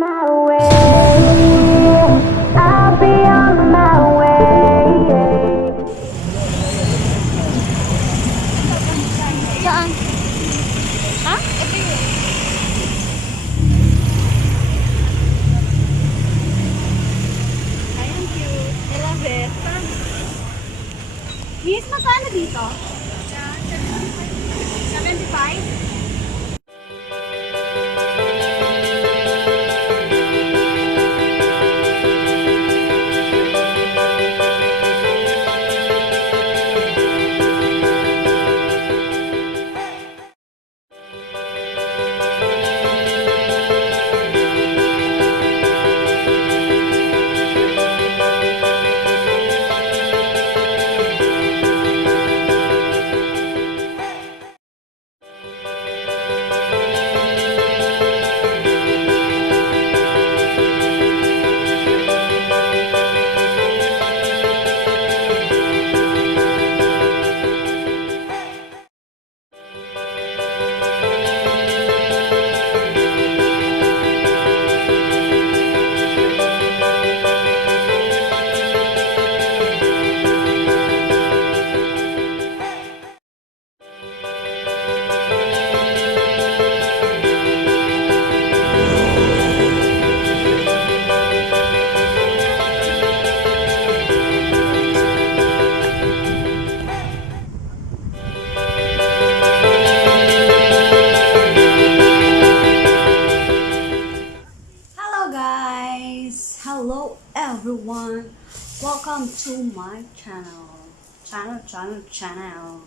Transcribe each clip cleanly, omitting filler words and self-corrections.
my way. I'll be on my way. Saan? Ha? Ito yun. Ayan, cute. I love it. Miss, magkano dito? 75? Hello everyone! Welcome to my channel. Channel.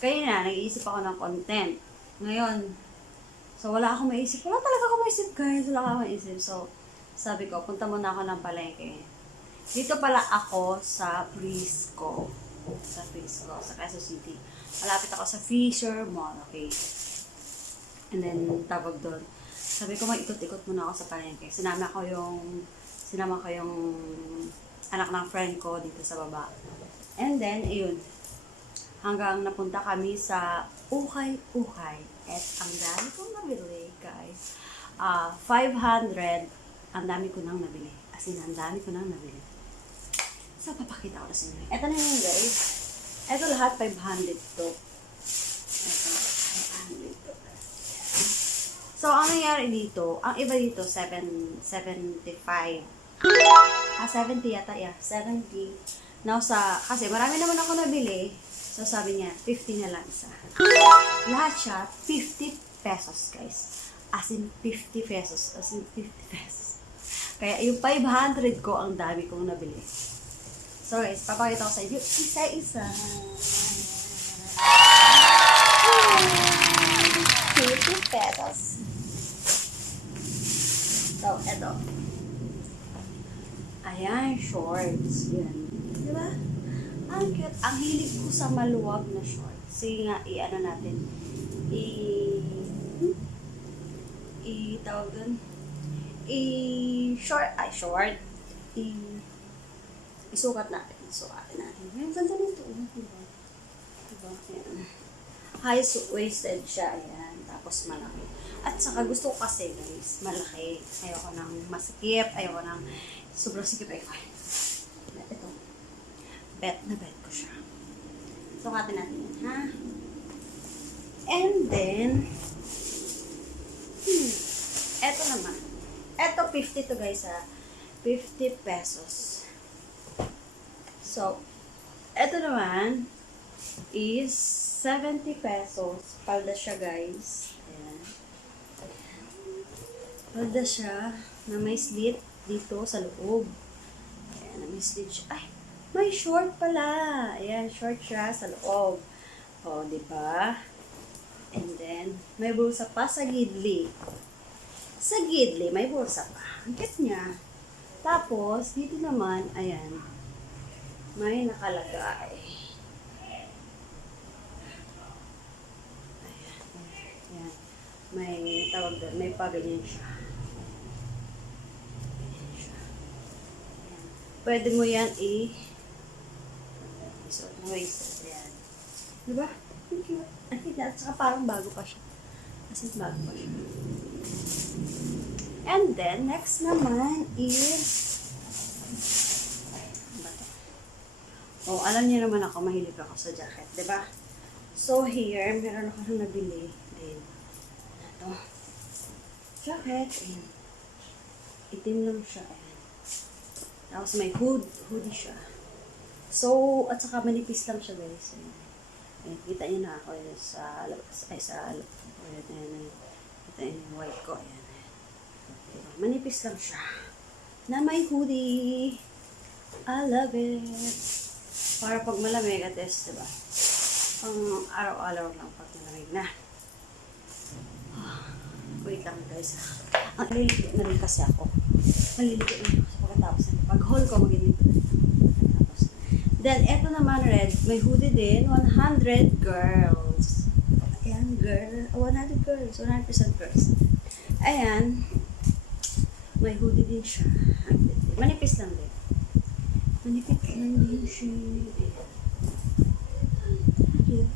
Kaya na, nag-iisip ako ng content. Ngayon, so wala akong maisip. Wala talaga akong maisip, guys. Wala akong maisip. So, sabi ko, punta muna ako ng palengke. Dito pala ako sa Frisco. Sa Quezon City. Malapit ako sa Fisher Mall, okay? And then, tawag doon. Sabi ko, mag-ikot-ikot muna ako sa palengke. Sinama ko yung anak ng friend ko dito sa baba. And then, ayun. Hanggang napunta kami sa UKAY-UKAY. At ang dami kong nabili, guys. 500, ang dami ko nang nabili. As in, ang dami ko nang nabili. So, papakita ko na sa inyo. Ito na yun, guys. Ito lahat, 500 to. Ito, 500 to. So, ang nangyari dito, ang iba dito, 75. 70 yata, yeah. 70. Now, kasi marami naman ako nabili. So, sabi niya, 50 na lang isa. Lahat siya, 50 pesos, guys. As in, 50 pesos. As in, 50 pesos. Kaya, yung 500 ko, ang dami kong nabili. So, guys, papakita ko sa inyo, isa-isa. 50 pesos. So, eto. Ayan, shorts. Yan. Diba? Ang cute. Ang hilig ko sa maluwag na shorts. Sige nga, i-ano natin. Tawag dun. Isukat natin. Isukatin natin. Ayan, ganda nito. Diba? Diba? Ayan. High-waisted siya. Ayan. Tapos malaki. At saka gusto ko kasi, guys, malaki. Ayoko nang masikip. Ayoko nang sobrang sikip. Ayoko. Ito. Bet ko siya. Sukatin natin yan, ha? And then, eto naman. Eto, 50 to, guys, ha? 50 pesos. So, eto naman is 70 pesos. Palda siya, guys. Ayan. Palda siya na may slit dito sa loob. Ayan, na may slit siya. Ay, may short pala. Ayan, short siya sa loob. O, diba? And then, may bulsa pa sa gidli. Sa gidli, may bulsa pa. Ang cute niya. Tapos, dito naman, ayan, may nakalagay. Ayan. May tawag doon, may paganyan siya. Pwede mo yan isuot na waist. Ayan. Diba? Ang cute. Ang cute. At saka parang bago pa siya. Kasi bago pa siya. And then, next naman is, oh, alam niyo naman ako, mahilig ako sa jacket, diba? So, here, meron ako na nabili din. Ito. Jacket. Ayan. Itim lang siya. Ayan. Tapos may hoodie siya. So, at saka manipis lang siya, guys. Ayan. Ayan. Kita niyo na ako sa labas. Ay, sa labas. Ayan. Kita niyo yung white ko. Ayan. Diba? Manipis lang siya. Na may hoodie. I love it. Para pag malamig at least, diba? Pang araw-araw lang pag malamig na. Wait lang guys. Ang naliligo na rin kasi ako. Naliligo na rin ako sa pagkatapos. Pag haul ko, maginito na. Then, eto naman red. May hoodie din. 100 girls. Ayan, girl. 100 girls. 100% girls. Ayan. May hoodie din siya. Manipis lang din. Manipis lang din siya. Ayan.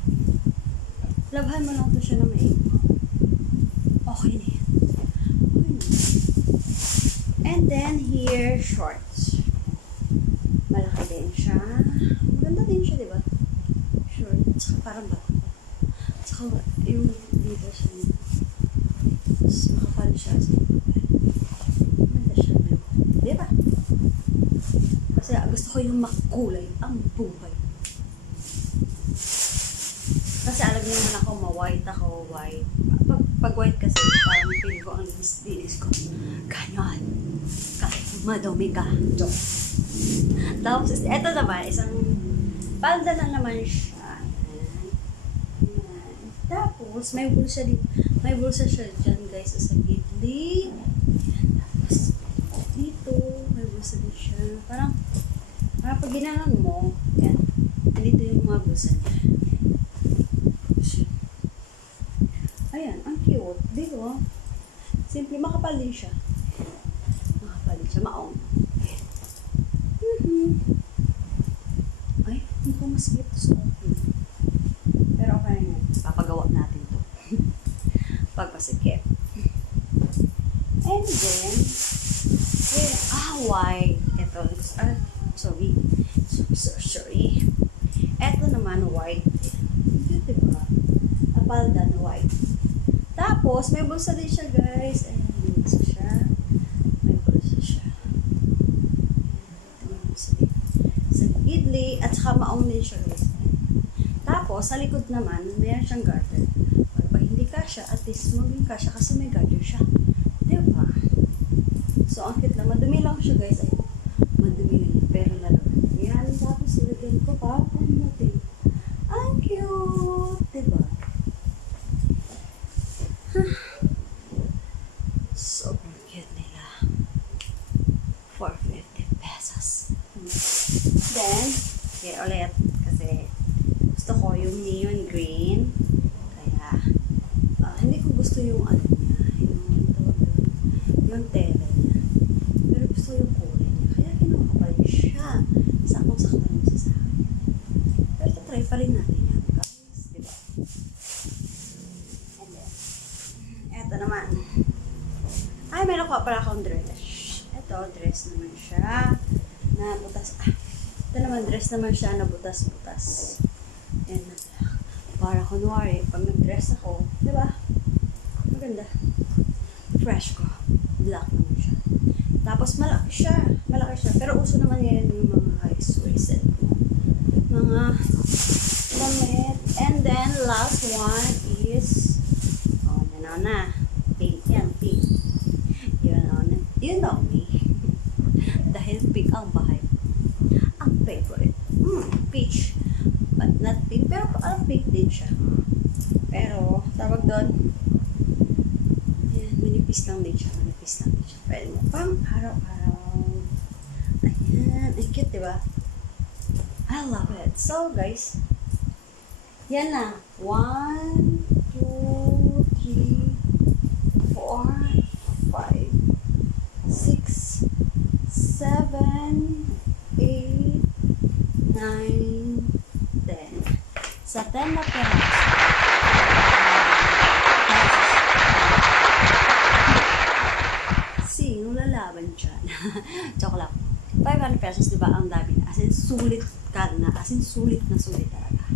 Labhan mo lang ito siya na may okay na yan. Okay na. And then here, shorts. Malaki din siya. Maganda din siya, diba? Short. Tsaka parang bago. Tsaka yung dito siya. Tapos makapal siya. Maganda siya. Diba? Kasi gusto ko yung makulay ang buhay. Kasi alam niyo naman ako, ma-white ako, white. Pag white kasi, parang feeling ko ang linis ko. Ganon. Kahit madumi ka. Joke. Tapos, eto naman, isang palda na naman siya. Ayan. Tapos, may bulsa din. May bulsa siya dyan, guys, sa gidli. Tapos, dito, may bulsa din siya. Parang pag ginanon mo, yan. Dito yung mga bulsa niya. Ayan, ang cute. Diba? Simple, makapal din siya. Makapal din siya, maong. Ay, hindi ko masigit to sa akin. Pero okay na yan. Papagawa natin to. Pagpasikip. And then, white. Ito, sorry. Ito naman, white. Cute, diba? Palda na white. Tapos, may bulsa din siya, guys. Ayan, may bulsa siya. May bulsa siya. Ayan, may bulsa din. Sa gidli, at saka maong din siya, guys. Tapos, sa likod naman, mayroon siyang garter. Pag hindi kasya, at least maging kasya kasi may garter siya. Diba? So, ang cute lang. Madumi lang siya, guys. Ayan. Madumi lang yun. Pero lalaman. Ayan, tapos ilagyan ko pa. Ang cute! Diba? Sobrang cute nila. 450 pesos. Then, here ulit. Kasi gusto ko yung neon green. Kaya, hindi ko gusto yung ano niya. Yung tela niya. Pero gusto yung kulay niya. Kaya kinuha ko pa rin siya. Sakong-sakto naman sa akin. Pero try pa rin natin yan, guys. Diba? Ito naman. Ay, meron ko pala akong dress. Ito, dress naman siya. Na butas. Ito naman, dress naman siya na butas-butas. Ayan na. Para kunwari, pag nag-dress ako, diba? Maganda. Fresh ko. Black naman siya. Tapos, malaki siya. Malaki siya. Pero uso naman ngayon yung mga high-waisted. Mga damit. And then, last one is na. Pink yan, pink. You know me. Dahil pink ang bahay. Ang favorite. Peach. But not pink. Pero parang pink din siya. Pero, tawag doon. Ayan, manipis lang din siya. Manipis lang din siya. Pwede mo pang araw-araw. Ayan. Ang cute, diba? I love it. So, guys. Yan na. 1, 2, 3, 4, 5, 6, 7, 8, 9, 10. Sa 10 na peraso, 500 pesos, di ba? Ang dami na. As in, sulit ka na. As in, sulit na sulit talaga.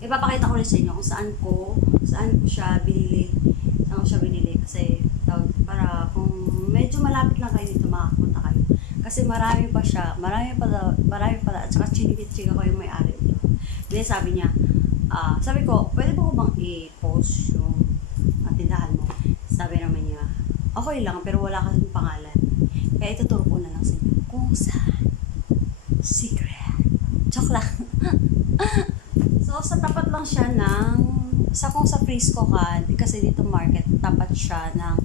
Ipapakita ko rin sa inyo kung saan ko siya binili. Saan ko siya binili. Kasi, para kung medyo malapit lang kayo dito, makapunta kayo. Kasi marami pa siya. Marami pala. At saka chinikit-chika ko yung may-ari dito. Then, sabi niya, sabi ko, pwede ba ko bang i-post yung tindahan mo? Sabi naman niya, okay lang, pero wala kasing pangalan. Kaya ituturo ko na lang sa inyo kung saan. Secret. Joke lang. So, sa tapat lang siya ng, kung sa Frisco ka, kasi dito market, tapat siya ng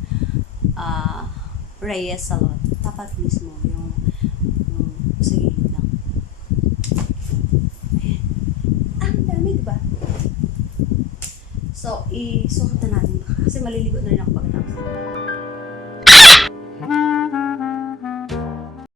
Reyes Salon. Tapat mismo, yung sa gilid lang. Ayan. Ang dami, diba? So, isukat na natin. Kasi maliligo na rin ako pagkatapos.